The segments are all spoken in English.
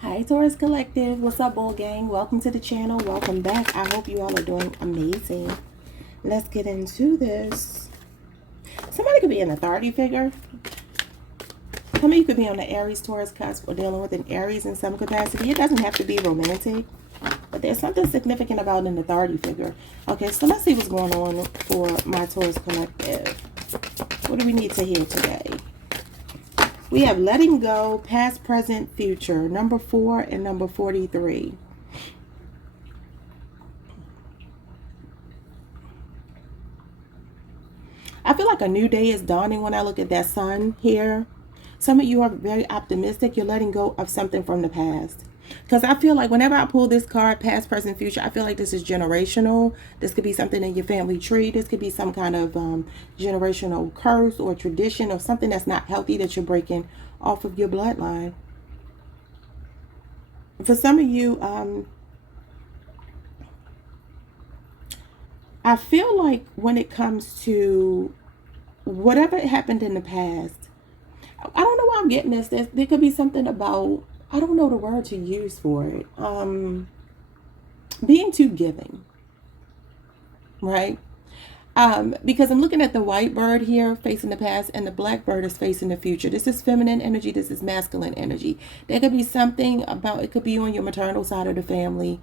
Hi Taurus Collective, what's up bull gang? Welcome to the channel, welcome back. I hope you all are doing amazing. Let's get into this. Somebody could be an authority figure. Some of you could be on the Aries Taurus cusp or dealing with an Aries in some capacity. It doesn't have to be romantic, but there's something significant about an authority figure. Okay, so let's see what's going on for my Taurus Collective. What do we need to hear today? We have letting go, past, present, future, number 4 and number 43. I feel like a new day is dawning when I look at that sun here. Some of you are very optimistic. You're letting go of something from the past. Because I feel like whenever I pull this card, past, present, future, I feel like this is generational. This could be something in your family tree. This could be some kind of generational curse or tradition or something that's not healthy that you're breaking off of your bloodline. For some of you, I feel like when it comes to whatever happened in the past, I don't know why I'm getting this. There could be something about, I don't know the word to use for it. Being too giving, right? Because I'm looking at the white bird here facing the past and the black bird is facing the future. This is feminine energy. This is masculine energy. There could be something about, it could be on your maternal side of the family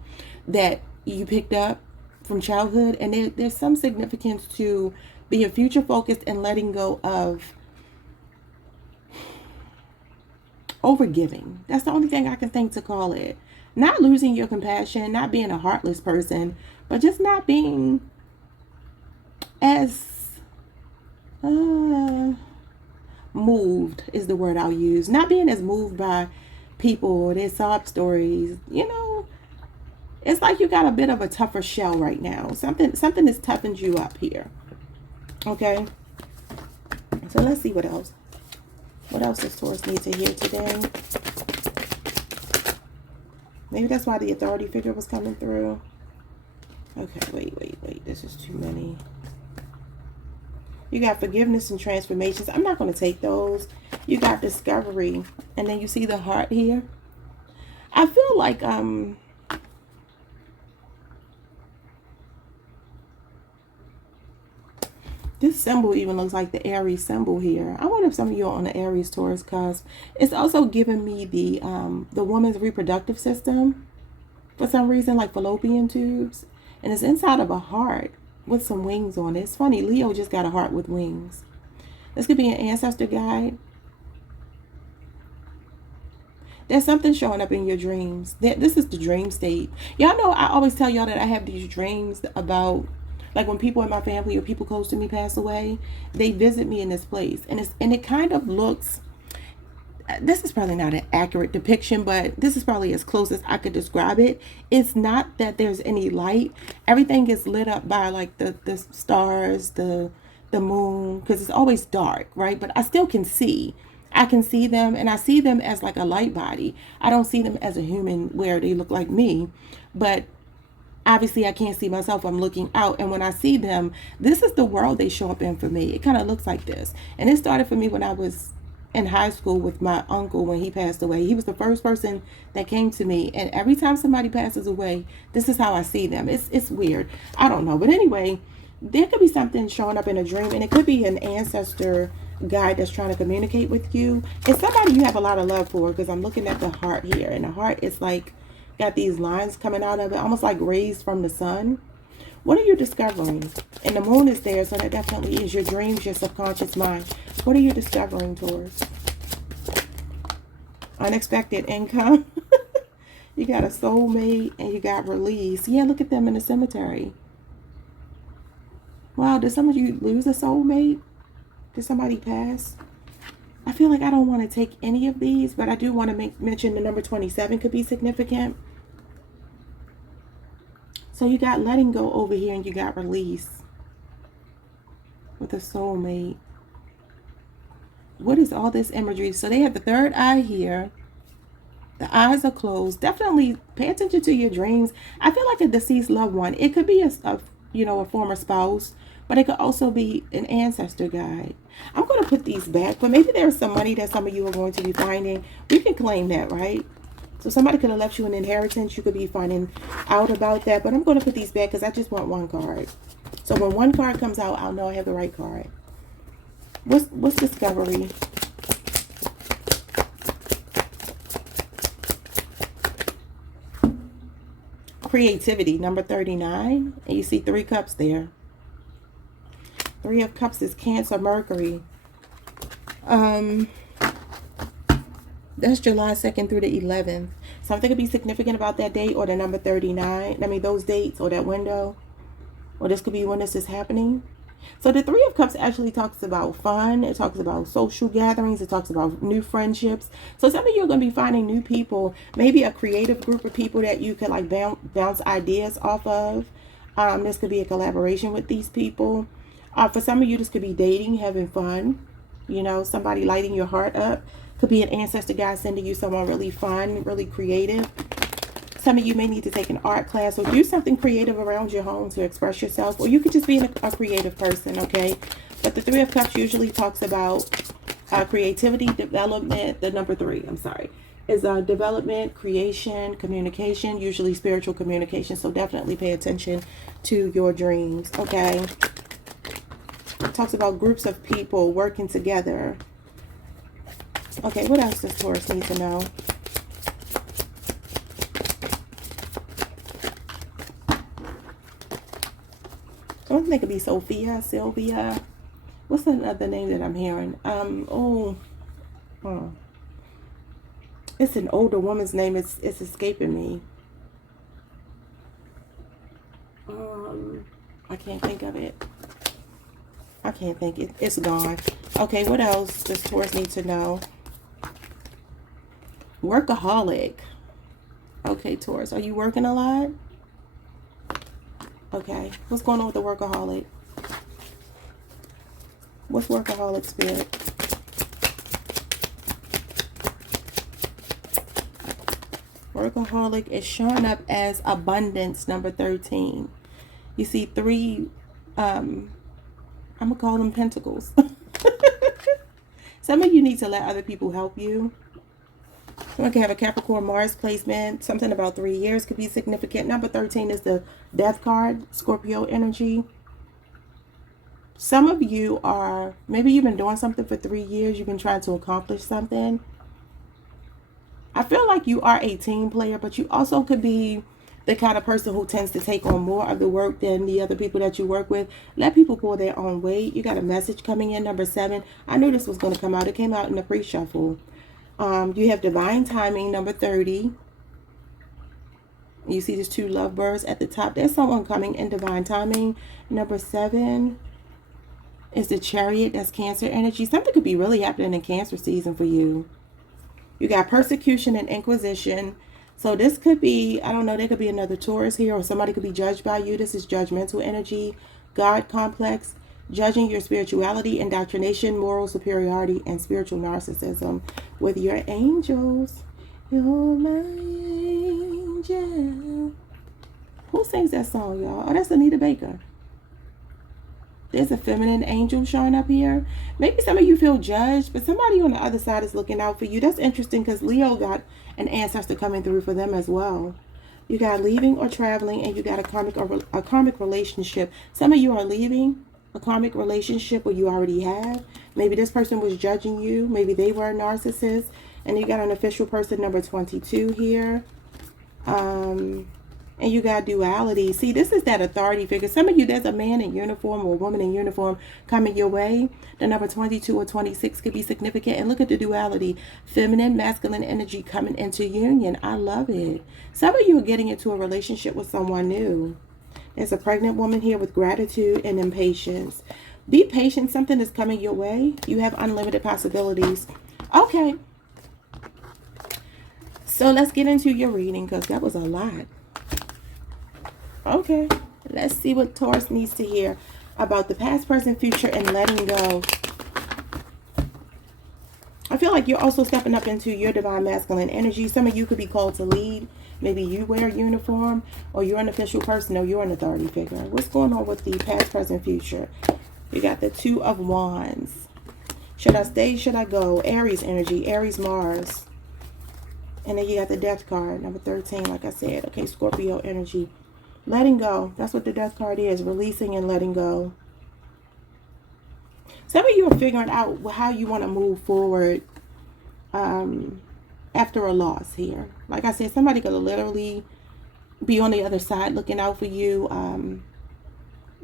that you picked up from childhood. And there's some significance to being future focused and letting go of overgiving. That's the only thing I can think to call it. Not losing your compassion, not being a heartless person, but just not being as moved is the word I'll use. Not being as moved by people, their sob stories. You know, it's like you got a bit of a tougher shell right now. Something has toughened you up here. Okay. So let's see what else. What else does Taurus need to hear today? Maybe that's why the authority figure was coming through. Okay, wait. This is too many. You got forgiveness and transformations. I'm not going to take those. You got discovery. And then you see the heart here. I feel like, this symbol even looks like the Aries symbol here. I wonder if some of you are on the Aries Taurus cusp. It's also giving me the woman's reproductive system for some reason, like fallopian tubes. And it's inside of a heart with some wings on it. It's funny, Leo just got a heart with wings. This could be an ancestor guide. There's something showing up in your dreams. This is the dream state. Y'all know I always tell y'all that I have these dreams about, like when people in my family or people close to me pass away, they visit me in this place. And it kind of looks, this is probably not an accurate depiction, but this is probably as close as I could describe it. It's not that there's any light. Everything is lit up by like the stars, the moon, because it's always dark, right? But I still can see. I can see them, and I see them as like a light body. I don't see them as a human where they look like me, but obviously I can't see myself. I'm looking out, and when I see them, this is the world they show up in for me. It kind of looks like this. And it started for me when I was in high school with my uncle when he passed away. He was the first person that came to me, and every time somebody passes away, this is how I see them. It's weird. I don't know. But anyway, there could be something showing up in a dream, and it could be an ancestor guide that's trying to communicate with you. It's somebody you have a lot of love for, because I'm looking at the heart here, and the heart is like got these lines coming out of it, almost like rays from the sun. What are you discovering? And the moon is there, so that definitely is your dreams, your subconscious mind. What are you discovering, Taurus? Unexpected income. You got a soulmate and you got release. Yeah, look at them in the cemetery. Wow, did some of you lose a soulmate? Did somebody pass? I feel like I don't want to take any of these, but I do want to mention the number 27 could be significant. So you got letting go over here and you got release with a soulmate. What is all this imagery? So they have the third eye here. The eyes are closed. Definitely pay attention to your dreams. I feel like a deceased loved one. It could be a former spouse, but it could also be an ancestor guide. I'm going to put these back, but maybe there's some money that some of you are going to be finding. We can claim that, right? So somebody could have left you an inheritance. You could be finding out about that. But I'm going to put these back because I just want one card. So when one card comes out, I'll know I have the right card. What's discovery? Creativity, number 39. And you see 3 cups there. 3 of Cups is Cancer, Mercury. That's July 2nd through the 11th. Something could be significant about that date or the number 39. I mean, those dates or that window. Or this could be when this is happening. So the 3 of Cups actually talks about fun. It talks about social gatherings. It talks about new friendships. So some of you are going to be finding new people. Maybe a creative group of people that you could like bounce ideas off of. This could be a collaboration with these people. For some of you, this could be dating, having fun. You know, somebody lighting your heart up. Could be an ancestor guide sending you someone really fun, really creative. Some of you may need to take an art class or do something creative around your home to express yourself. Or you could just be a creative person, okay? But the 3 of Cups usually talks about creativity, development. The number 3, I'm sorry, is development, creation, communication, usually spiritual communication. So definitely pay attention to your dreams, okay? It talks about groups of people working together. Okay, what else does Taurus need to know? I don't think it could be Sophia, Sylvia. What's another name that I'm hearing? It's an older woman's name. It's escaping me. I can't think of it. I can't think it. It's gone. Okay, what else does Taurus need to know? Workaholic. Okay, Taurus, are you working a lot? Okay, what's going on with the workaholic? What's workaholic, Spirit? Workaholic is showing up as abundance, number 13. You see 3, I'm going to call them pentacles. Some of you need to let other people help you. Someone can have a Capricorn Mars placement. Something about 3 years could be significant. Number 13 is the Death card, Scorpio energy. Some of you are, maybe you've been doing something for 3 years. You've been trying to accomplish something. I feel like you are a team player, but you also could be the kind of person who tends to take on more of the work than the other people that you work with. Let people pull their own weight. You got a message coming in, number 7. I knew this was going to come out. It came out in the pre-shuffle. You have divine timing, number 30. You see there's 2 lovebirds at the top. There's someone coming in divine timing. Number 7 is the Chariot. That's Cancer energy. Something could be really happening in Cancer season for you. You got persecution and inquisition. So this could be, I don't know, there could be another Taurus here, or somebody could be judged by you. This is judgmental energy, God complex, judging your spirituality, indoctrination, moral superiority, and spiritual narcissism with your angels. You're my angel. Who sings that song, y'all? Oh, that's Anita Baker. There's a feminine angel showing up here. Maybe some of you feel judged, but somebody on the other side is looking out for you. That's interesting because Leo got an ancestor coming through for them as well. You got leaving or traveling, and you got a karmic relationship. Some of you are leaving a karmic relationship, or you already have. Maybe this person was judging you. Maybe they were a narcissist. And you got an official person, number 22 here. And you got duality. See, this is that authority figure. Some of you, there's a man in uniform or a woman in uniform coming your way. The number 22 or 26 could be significant. And look at the duality. Feminine, masculine energy coming into union. I love it. Some of you are getting into a relationship with someone new. There's a pregnant woman here with gratitude and impatience. Be patient. Something is coming your way. You have unlimited possibilities. Okay. So let's get into your reading because that was a lot. Okay, let's see what Taurus needs to hear about the past, present, future, and letting go. I feel like you're also stepping up into your divine masculine energy. Some of you could be called to lead. Maybe you wear a uniform, or you're an official person, or you're an authority figure. What's going on with the past, present, future? You got the 2 of Wands. Should I stay? Should I go? Aries energy, Aries, Mars. And then you got the death card, number 13, like I said. Okay, Scorpio energy. Letting go. That's what the death card is. Releasing and letting go. Some of you are figuring out how you want to move forward after a loss here. Like I said, somebody could literally be on the other side looking out for you.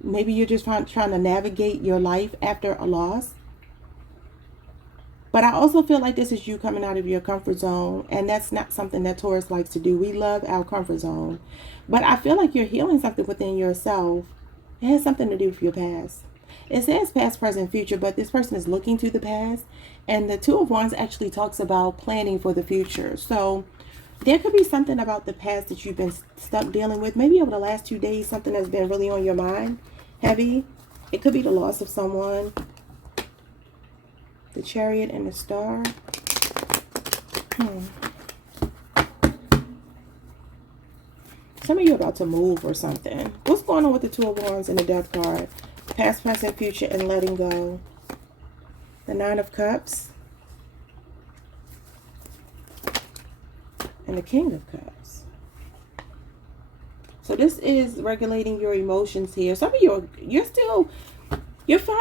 Maybe you're just trying to navigate your life after a loss. But I also feel like this is you coming out of your comfort zone. And that's not something that Taurus likes to do. We love our comfort zone. But I feel like you're healing something within yourself. It has something to do with your past. It says past, present, future, but this person is looking to the past. And the Two of Wands actually talks about planning for the future. So there could be something about the past that you've been stuck dealing with. Maybe over the last 2 days, something that's been really on your mind, heavy. It could be the loss of someone. The Chariot and the Star. Some of you are about to move or something. What's going on with the Two of Wands and the Death card? Past, present, future, and letting go. The Nine of Cups. And the King of Cups. So this is regulating your emotions here. Some of you, you're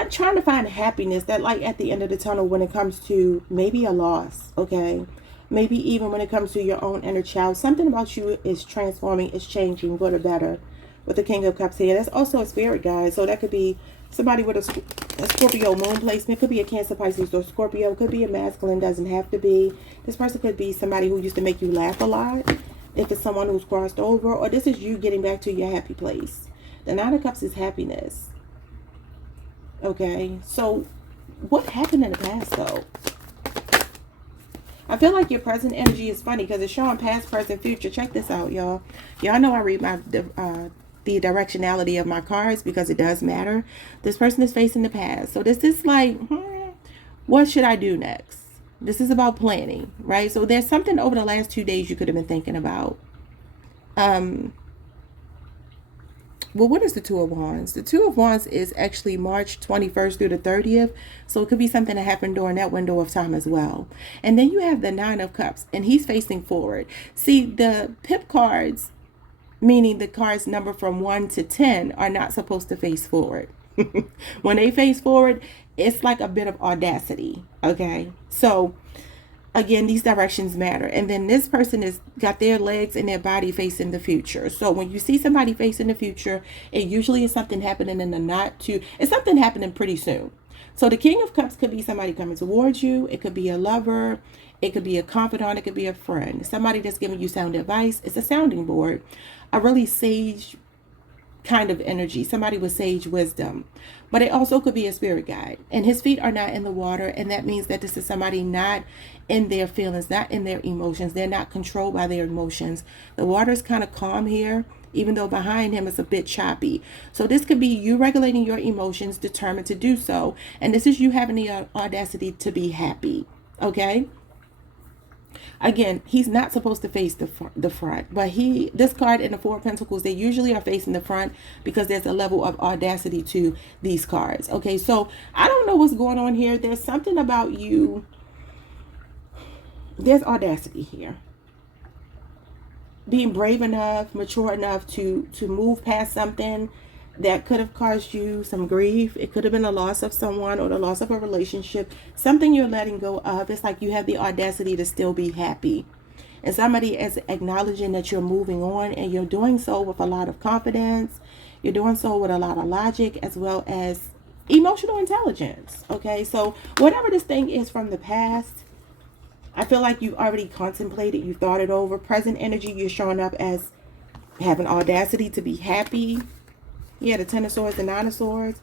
trying to find happiness, that light at the end of the tunnel when it comes to maybe a loss, okay? Maybe even when it comes to your own inner child. Something about you is transforming, is changing for the better. With the King of Cups here. That's also a spirit guide. So that could be somebody with a Scorpio moon placement. Could be a Cancer, Pisces, or Scorpio. Could be a masculine. Doesn't have to be. This person could be somebody who used to make you laugh a lot. If it's someone who's crossed over. Or this is you getting back to your happy place. The Nine of Cups is happiness. Okay. So what happened in the past though? I feel like your present energy is funny because it's showing past, present, future. Check this out, y'all. Y'all know I read the directionality of my cards because it does matter. This person is facing the past. So this is like, what should I do next? This is about planning, right? So there's something over the last 2 days you could have been thinking about. Well, what is the Two of Wands? The Two of Wands is actually March 21st through the 30th. So it could be something that happened during that window of time as well. And then you have the Nine of Cups, and he's facing forward. See, the pip cards, meaning the cards number from 1 to 10, are not supposed to face forward. When they face forward, it's like a bit of audacity. Okay. So again, these directions matter. And then this person has got their legs and their body facing the future. So when you see somebody facing the future, it usually is something happening in the it's something happening pretty soon. So the King of Cups could be somebody coming towards you. It could be a lover. It could be a confidant. It could be a friend. Somebody that's giving you sound advice. It's a sounding board. A really sage kind of energy. Somebody with sage wisdom. But it also could be a spirit guide. And his feet are not in the water. And that means that this is somebody not in their feelings, not in their emotions. They're not controlled by their emotions. The water is kind of calm here, even though behind him it's a bit choppy. So this could be you regulating your emotions, determined to do so. And this is you having the audacity to be happy. Okay? Again, he's not supposed to face the front, but this card and the Four of Pentacles, they usually are facing the front because there's a level of audacity to these cards. Okay, so I don't know what's going on here. There's something about you. There's audacity here. Being brave enough, mature enough to move past something that could have caused you some grief. It could have been a loss of someone or the loss of a relationship. Something you're letting go of. It's like you have the audacity to still be happy. And somebody is acknowledging that you're moving on, and you're doing so with a lot of confidence. You're doing so with a lot of logic as well as emotional intelligence. Okay, so whatever this thing is from the past, I feel like you've already contemplated, you've thought it over. Present energy, you're showing up as having audacity to be happy. Yeah, the Ten of Swords, the Nine of Swords.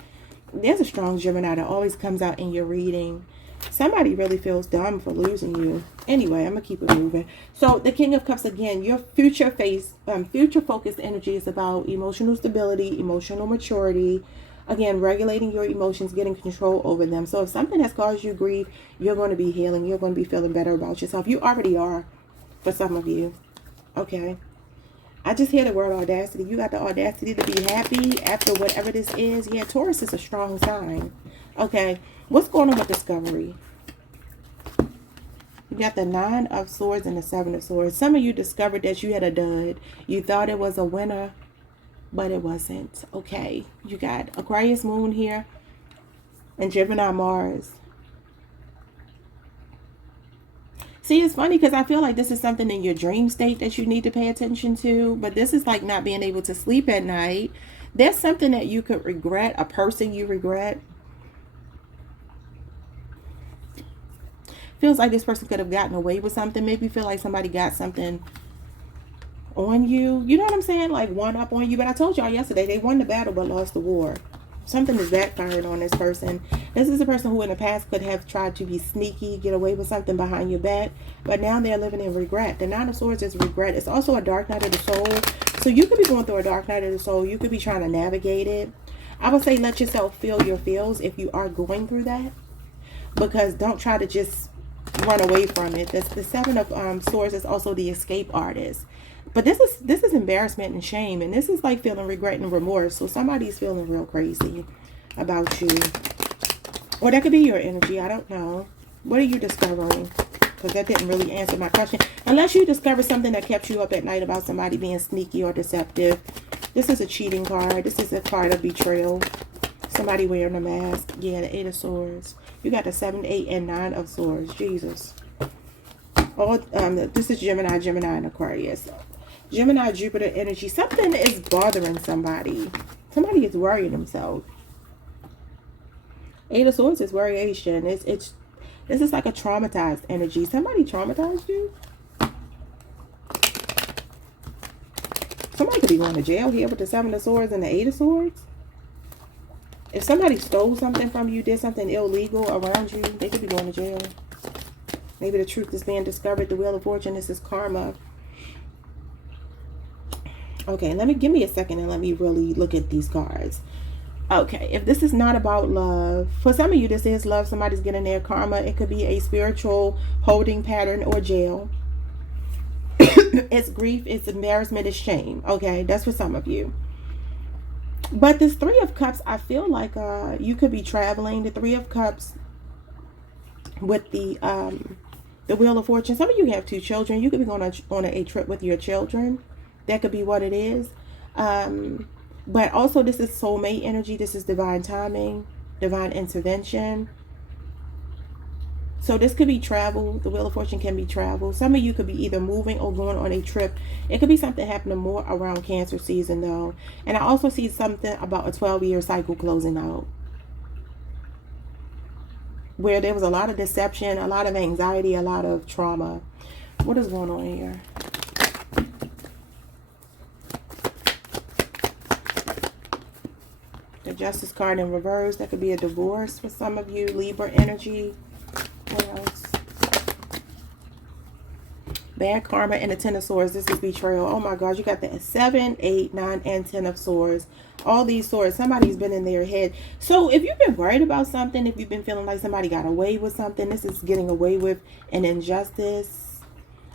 There's a strong Gemini that always comes out in your reading. Somebody really feels dumb for losing you. Anyway, I'm going to keep it moving. So the King of Cups, again, your future focused energy is about emotional stability, emotional maturity. Again, regulating your emotions, getting control over them. So if something has caused you grief, you're going to be healing. You're going to be feeling better about yourself. You already are for some of you. Okay. I just hear the word audacity. You got the audacity to be happy after whatever this is. Yeah, Taurus is a strong sign. Okay, what's going on with discovery? You got the Nine of Swords and the Seven of Swords. Some of you discovered that you had a dud. You thought it was a winner, but it wasn't. Okay, you got Aquarius Moon here and Gemini Mars. See, it's funny because I feel like this is something in your dream state that you need to pay attention to. But this is like not being able to sleep at night. There's something that you could regret, a person you regret. Feels like this person could have gotten away with something. Maybe you feel like somebody got something on you. You know what I'm saying? Like one up on you. But I told y'all yesterday, they won the battle but lost the war. Something is backfiring on this person. This is a person who in the past could have tried to be sneaky, get away with something behind your back. But now they're living in regret. The Nine of Swords is regret. It's also a dark night of the soul. So you could be going through a dark night of the soul. You could be trying to navigate it. I would say let yourself feel your feels if you are going through that. Because don't try to just run away from it. The Seven of Swords is also the escape artist. But this is embarrassment and shame. And this is like feeling regret and remorse. So somebody's feeling real crazy about you. Or that could be your energy. I don't know. What are you discovering? Because that didn't really answer my question. Unless you discover something that kept you up at night about somebody being sneaky or deceptive. This is a cheating card. This is a card of betrayal. Somebody wearing a mask. Yeah, the Eight of Swords. You got the 7, 8, and 9 of Swords. Jesus. All this is Gemini, and Aquarius. Gemini, Jupiter energy. Something is bothering somebody. Somebody is worrying themselves. Eight of Swords is worryation. This is like a traumatized energy. Somebody traumatized you. Somebody could be going to jail here with the 7 of Swords and the 8 of Swords. If somebody stole something from you, did something illegal around you, they could be going to jail. Maybe the truth is being discovered. The Wheel of Fortune, this is karma. Okay, give me a second and let me really look at these cards. Okay, if this is not about love, for some of you this is love. Somebody's getting their karma. It could be a spiritual holding pattern or jail. It's grief, it's embarrassment, it's shame. Okay, that's for some of you. But this Three of Cups, I feel like you could be traveling. The Three of Cups with the Wheel of Fortune. Some of you have 2 children. You could be going on a trip with your children. That could be what it is. But also this is soulmate energy. This is divine timing, divine intervention. So this could be travel. The Wheel of Fortune can be travel. Some of you could be either moving or going on a trip. It could be something happening more around Cancer season though. And I also see something about a 12-year cycle closing out, where there was a lot of deception, a lot of anxiety, a lot of trauma. What is going on here? The Justice card in reverse. That could be a divorce for some of you. Libra energy. What else? Bad karma and the 10 of Swords. This is betrayal. Oh my God. You got the 7, 8, 9, and 10 of Swords. All these swords. Somebody's been in their head. So if you've been worried about something, if you've been feeling like somebody got away with something, this is getting away with an injustice,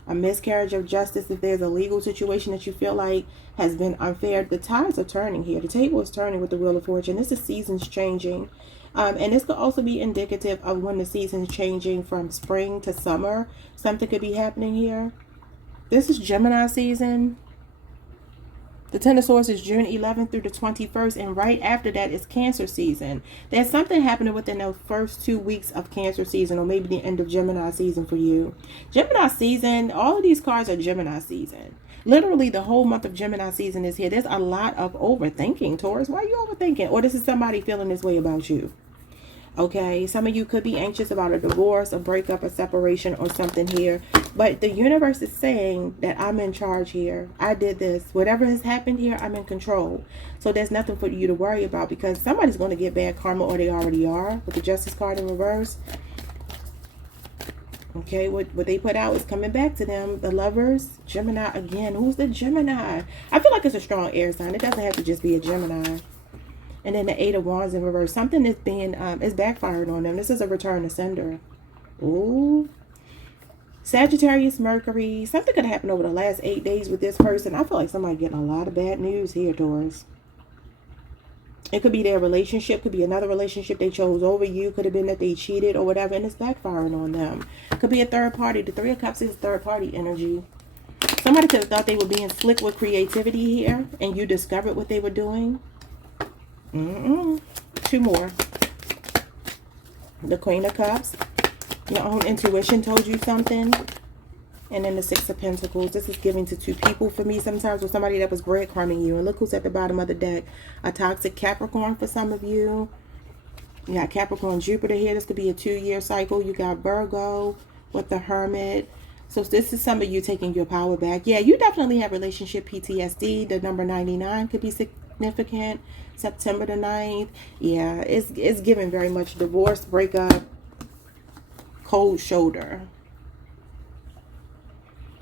a miscarriage of justice. If there's a legal situation that you feel like has been unfair, the tides are turning here. The table is turning with the Wheel of Fortune. This is seasons changing. And this could also be indicative of when the season's changing from spring to summer. Something could be happening here. This is Gemini season. The 10 of Swords is June 11th through the 21st. And right after that is Cancer season. There's something happening within the first 2 weeks of Cancer season, or maybe the end of Gemini season for you. Gemini season, all of these cards are Gemini season. Literally the whole month of Gemini season is here. There's a lot of overthinking, Taurus. Why are you overthinking? Or this is somebody feeling this way about you. Okay, some of you could be anxious about a divorce, a breakup, a separation, or something here. But the universe is saying that I'm in charge here. I did this. Whatever has happened here, I'm in control. So there's nothing for you to worry about, because somebody's going to get bad karma, or they already are, with the Justice card in reverse. Okay, what they put out is coming back to them. The Lovers, Gemini again. Who's the Gemini? I feel like it's a strong air sign. It doesn't have to just be a Gemini. And then the 8 of Wands in reverse. Something is being, is backfired on them. This is a return to sender. Ooh. Sagittarius, Mercury. Something could happen over the last 8 days with this person. I feel like somebody getting a lot of bad news here, Taurus. It could be their relationship, could be another relationship they chose over you, could have been that they cheated or whatever, and it's backfiring on them. Could be a third party. The Three of Cups is third party energy. Somebody could have thought they were being slick with creativity here, and you discovered what they were doing. Two more. The Queen of Cups. Your own intuition told you something. And then the Six of Pentacles. This is giving to two people for me sometimes, with somebody that was breadcrumbing you. And look who's at the bottom of the deck. A toxic Capricorn for some of you. You got Capricorn, Jupiter here. This could be a 2-year cycle. You got Virgo with the Hermit. So this is some of you taking your power back. Yeah, you definitely have relationship PTSD. The number 99 could be significant. September the 9th. Yeah, it's giving very much divorce, breakup, cold shoulder.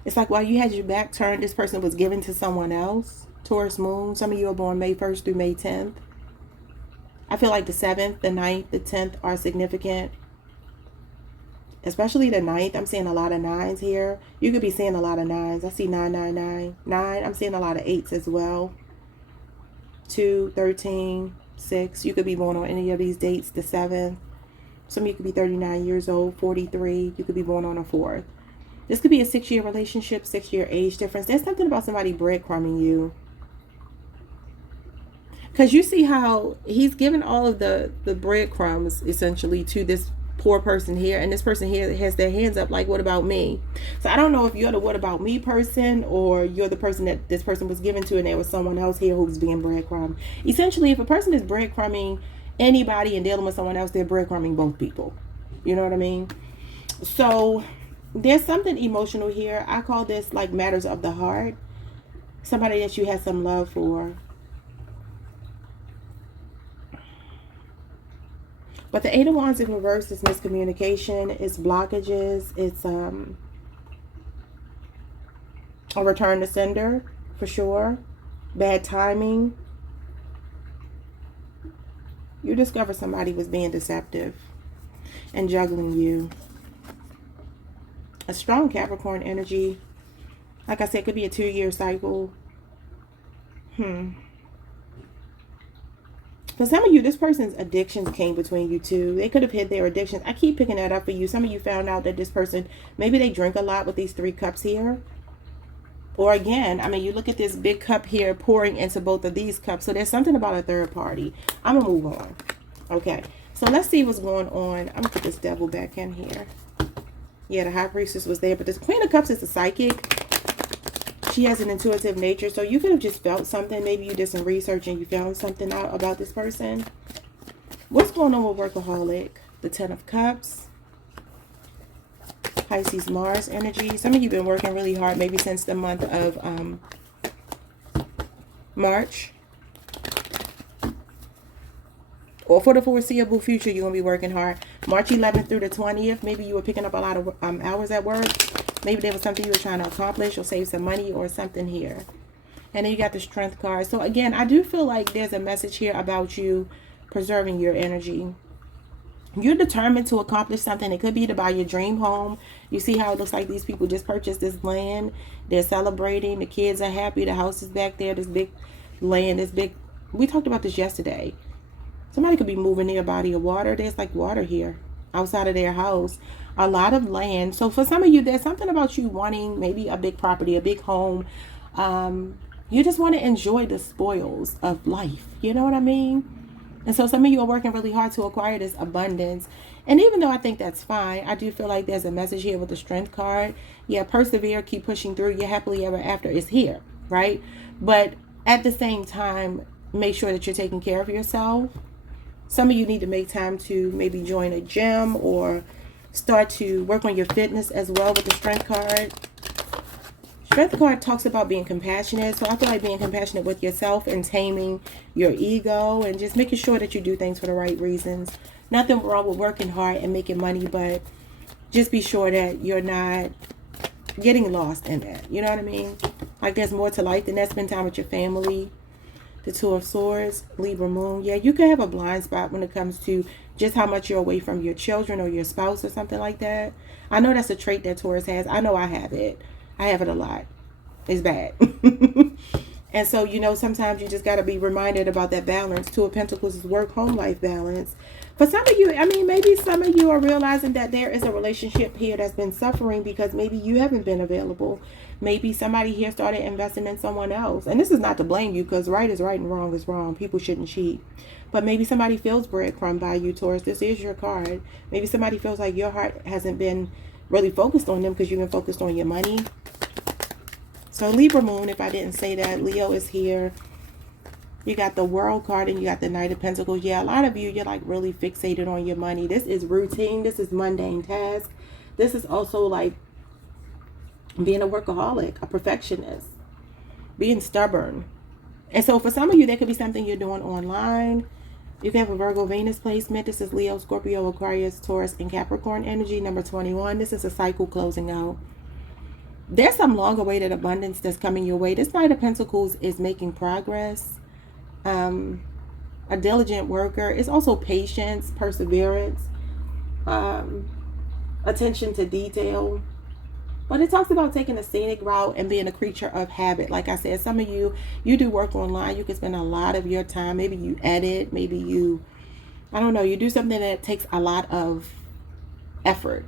It's like while you had your back turned, this person was given to someone else. Taurus moon. Some of you are born May 1st through May 10th. I feel like the 7th, the 9th, the 10th are significant. Especially the 9th. I'm seeing a lot of 9s here. You could be seeing a lot of 9s. I see 999. 9. I'm seeing a lot of 8s as well. 2, 13, 6. You could be born on any of these dates. The 7th. Some of you could be 39 years old, 43. You could be born on a 4th. This could be a 6-year relationship, 6-year age difference. There's something about somebody breadcrumbing you. Because you see how he's given all of the breadcrumbs, essentially, to this poor person here. And this person here has their hands up like, what about me? So I don't know if you're the what about me person, or you're the person that this person was given to and there was someone else here who's being breadcrumbed. Essentially, if a person is breadcrumbing anybody and dealing with someone else, they're breadcrumbing both people. You know what I mean? So there's something emotional here. I call this like matters of the heart. Somebody that you had some love for. But the Eight of Wands in reverse is miscommunication. It's blockages. It's a return to sender for sure. Bad timing. You discover somebody was being deceptive and juggling you. A strong Capricorn energy. Like I said, it could be a 2-year cycle. For some of you, this person's addictions came between you two. They could have hid their addictions. I keep picking that up for you. Some of you found out that this person, maybe they drink a lot with these 3 cups here. Or again, I mean, you look at this big cup here pouring into both of these cups. So there's something about a third party. I'm going to move on. Okay, so let's see what's going on. I'm going to put this devil back in here. Yeah, the High Priestess was there. But this Queen of Cups is a psychic. She has an intuitive nature. So you could have just felt something. Maybe you did some research and you found something out about this person. What's going on with workaholic? The 10 of Cups. Pisces, Mars energy. Some of you have been working really hard, maybe since the month of March. Or for the foreseeable future, you're going to be working hard. March 11th through the 20th, maybe you were picking up a lot of hours at work. Maybe there was something you were trying to accomplish or save some money or something here. And then you got the Strength card. So again, I do feel like there's a message here about you preserving your energy. You're determined to accomplish something. It could be to buy your dream home. You see how it looks like these people just purchased this land. They're celebrating. The kids are happy. The house is back there. This big land, this big... We talked about this yesterday. Somebody could be moving near a body of water. There's like water here outside of their house. A lot of land. So for some of you, there's something about you wanting maybe a big property, a big home. You just want to enjoy the spoils of life. You know what I mean? And so some of you are working really hard to acquire this abundance. And even though I think that's fine, I do feel like there's a message here with the Strength card. Yeah, persevere, keep pushing through. Your happily ever after is here, right? But at the same time, make sure that you're taking care of yourself. Some of you need to make time to maybe join a gym or start to work on your fitness as well with the Strength card. Strength card talks about being compassionate. So I feel like being compassionate with yourself and taming your ego and just making sure that you do things for the right reasons. Nothing wrong with working hard and making money, but just be sure that you're not getting lost in that. You know what I mean? Like there's more to life than that. Spend time with your family. The Two of Swords, Libra moon. Yeah, you can have a blind spot when it comes to just how much you're away from your children or your spouse or something like that. I know that's a trait that Taurus has. I know I have it. I have it a lot. It's bad. And so, you know, sometimes you just got to be reminded about that balance. Two of Pentacles is work, home life balance. For some of you, I mean, maybe some of you are realizing that there is a relationship here that's been suffering because maybe you haven't been available. Maybe somebody here started investing in someone else. And this is not to blame you, because right is right and wrong is wrong. People shouldn't cheat. But maybe somebody feels breadcrumb by you, Taurus. This is your card. Maybe somebody feels like your heart hasn't been really focused on them because you've been focused on your money. So Libra moon, if I didn't say that, Leo is here. You got the World card and you got the Knight of Pentacles. Yeah, a lot of you, you're like really fixated on your money. This is routine. This is mundane task. This is also like being a workaholic, a perfectionist, being stubborn. And so for some of you, that could be something you're doing online. You can have a Virgo Venus placement. This is Leo, Scorpio, Aquarius, Taurus, and Capricorn energy, number 21. This is a cycle closing out. There's some long-awaited abundance that's coming your way. This Knight of Pentacles is making progress. A diligent worker. It's also patience, perseverance, attention to detail. But it talks about taking a scenic route and being a creature of habit. Like I said, some of you, you do work online. You can spend a lot of your time. Maybe you edit. Maybe you, I don't know, you do something that takes a lot of effort.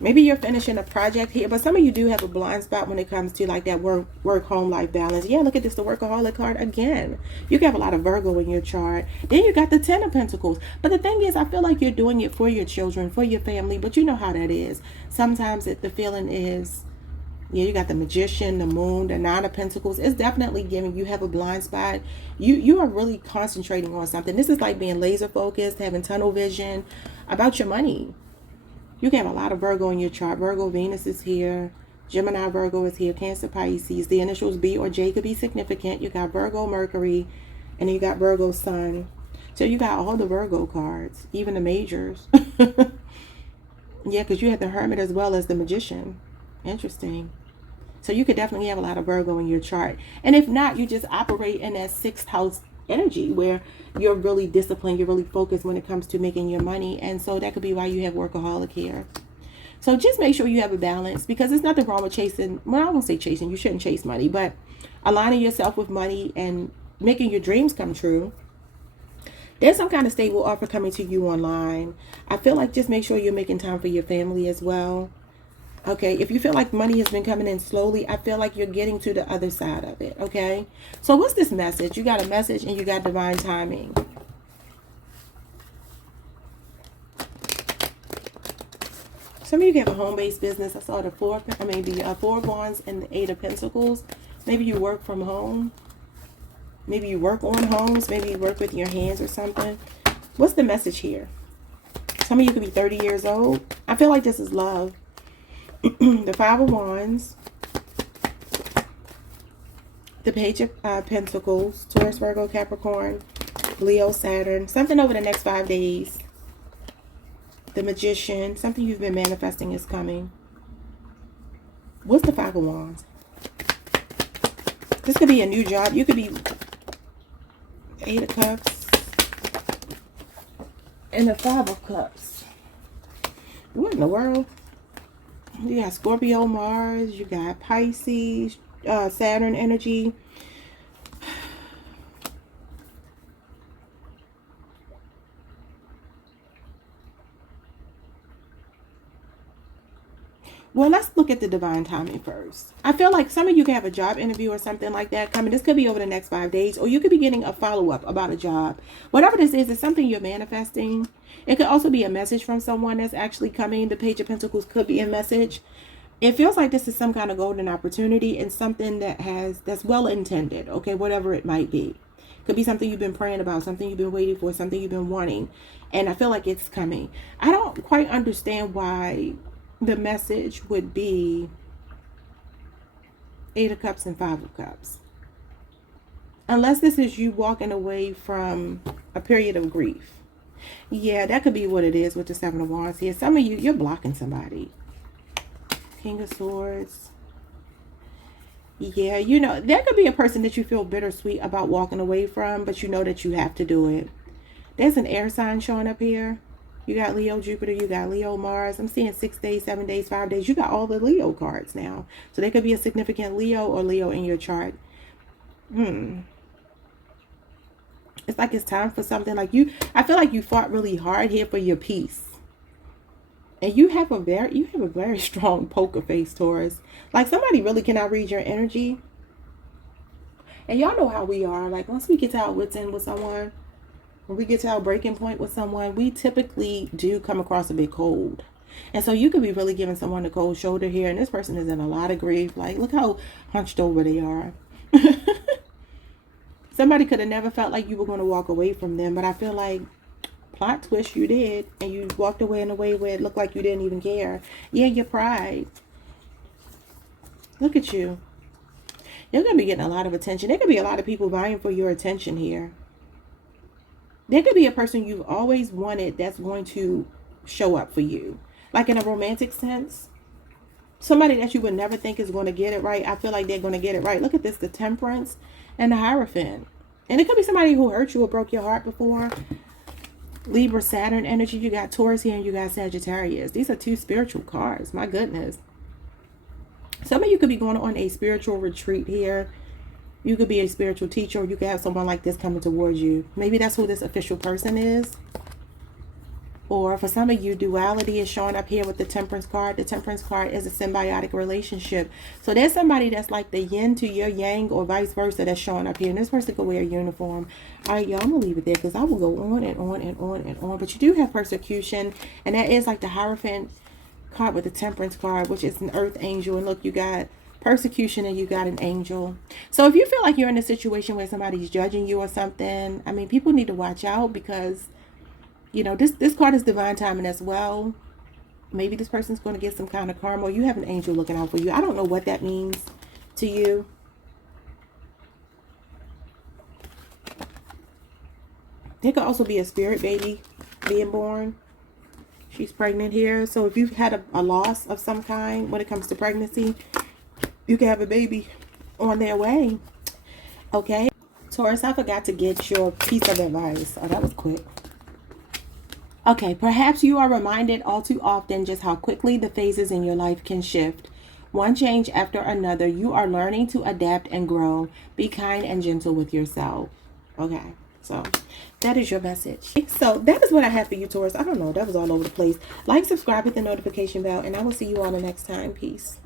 Maybe you're finishing a project here, but some of you do have a blind spot when it comes to like that work home life balance. Yeah, look at this, the workaholic card again. You can have a lot of Virgo in your chart. Then you got the Ten of Pentacles. But the thing is, I feel like you're doing it for your children, for your family, but you know how that is. Sometimes the feeling is, yeah, you got the Magician, the Moon, the Nine of Pentacles. It's definitely giving you have a blind spot. You are really concentrating on something. This is like being laser focused, having tunnel vision about your money. You can have a lot of Virgo in your chart. Virgo Venus is here. Gemini Virgo is here. Cancer Pisces. The initials B or J could be significant. You got Virgo Mercury. And then you got Virgo Sun. So you got all the Virgo cards. Even the majors. Yeah, because you had the Hermit as well as the Magician. Interesting. So you could definitely have a lot of Virgo in your chart. And if not, you just operate in that 6th house energy where you're really disciplined, you're really focused when it comes to making your money. And so that could be why you have workaholic here. So just make sure you have a balance, because there's nothing wrong with chasing, well, I won't say chasing, you shouldn't chase money, but aligning yourself with money and making your dreams come true. There's some kind of stable offer coming to you online. I feel like just make sure you're making time for your family as well. Okay, if you feel like money has been coming in slowly, I feel like you're getting to the other side of it, okay? So what's this message? You got a message and you got divine timing. Some of you have a home-based business. I saw the Four of Wands and the Eight of Pentacles. Maybe you work from home. Maybe you work on homes. Maybe you work with your hands or something. What's the message here? Some of you could be 30 years old. I feel like this is love. The Five of Wands, the Page of Pentacles, Taurus, Virgo, Capricorn, Leo, Saturn, something over the next 5 days. The Magician, something you've been manifesting is coming. What's the Five of Wands? This could be a new job. You could be Eight of Cups and the Five of Cups. What in the world? You got Scorpio, Mars, you got Pisces, Saturn energy. Well, let's look at the divine timing first. I feel like some of you can have a job interview or something like that coming. This could be over the next 5 days, or you could be getting a follow-up about a job. Whatever this is, it's something you're manifesting. It could also be a message from someone that's actually coming. The Page of Pentacles could be a message. It feels like this is some kind of golden opportunity and something that's well intended, okay, whatever it might be. Could be something you've been praying about, something you've been waiting for, something you've been wanting. And I feel like it's coming. I don't quite understand why the message would be Eight of Cups and Five of Cups. Unless this is you walking away from a period of grief. Yeah, that could be what it is with the Seven of Wands here. Some of you, you're blocking somebody. King of Swords. Yeah, you know, there could be a person that you feel bittersweet about walking away from, but you know that you have to do it. There's an air sign showing up here. You got Leo Jupiter, you got Leo Mars. I'm seeing 6 days, 7 days, 5 days. You got all the Leo cards now. So there could be a significant Leo or Leo in your chart. It's like it's time for something. Like I feel like you fought really hard here for your peace. And you have a very strong poker face, Taurus. Like somebody really cannot read your energy. And y'all know how we are. Like once we get to our wits end with someone, when we get to our breaking point with someone, we typically do come across a bit cold. And so you could be really giving someone a cold shoulder here. And this person is in a lot of grief. Like look how hunched over they are. Somebody could have never felt like you were going to walk away from them. But I feel like plot twist, you did. And you walked away in a way where it looked like you didn't even care. Yeah, your pride. Look at you. You're going to be getting a lot of attention. There could be a lot of people vying for your attention here. There could be a person you've always wanted that's going to show up for you. Like in a romantic sense. Somebody that you would never think is going to get it right. I feel like they're going to get it right. Look at this. The Temperance and the Hierophant. And it could be somebody who hurt you or broke your heart before. Libra, Saturn energy. You got Taurus here and you got Sagittarius. These are two spiritual cards. My goodness. Some of you could be going on a spiritual retreat here. You could be a spiritual teacher, or you could have someone like this coming towards you. Maybe that's who this official person is. Or for some of you, duality is showing up here with the Temperance card. The Temperance card is a symbiotic relationship. So there's somebody that's like the yin to your yang or vice versa that's showing up here. And this person could wear a uniform. All right, y'all, I'm going to leave it there because I will go on and on and on and on. But you do have persecution. And that is like the Hierophant card with the Temperance card, which is an earth angel. And look, you got persecution and you got an angel. So if you feel like you're in a situation where somebody's judging you or something, I mean, people need to watch out because you know, this card is divine timing as well. Maybe this person's going to get some kind of karma. Or you have an angel looking out for you. I don't know what that means to you. There could also be a spirit baby being born. She's pregnant here. So if you've had a loss of some kind when it comes to pregnancy, you can have a baby on their way. Okay. Taurus, I forgot to get your piece of advice. Oh, that was quick. Okay, perhaps you are reminded all too often just how quickly the phases in your life can shift. One change after another, you are learning to adapt and grow. Be kind and gentle with yourself. Okay, so that is your message. So that is what I have for you, Taurus. I don't know, that was all over the place. Like, subscribe, hit the notification bell, and I will see you all the next time. Peace.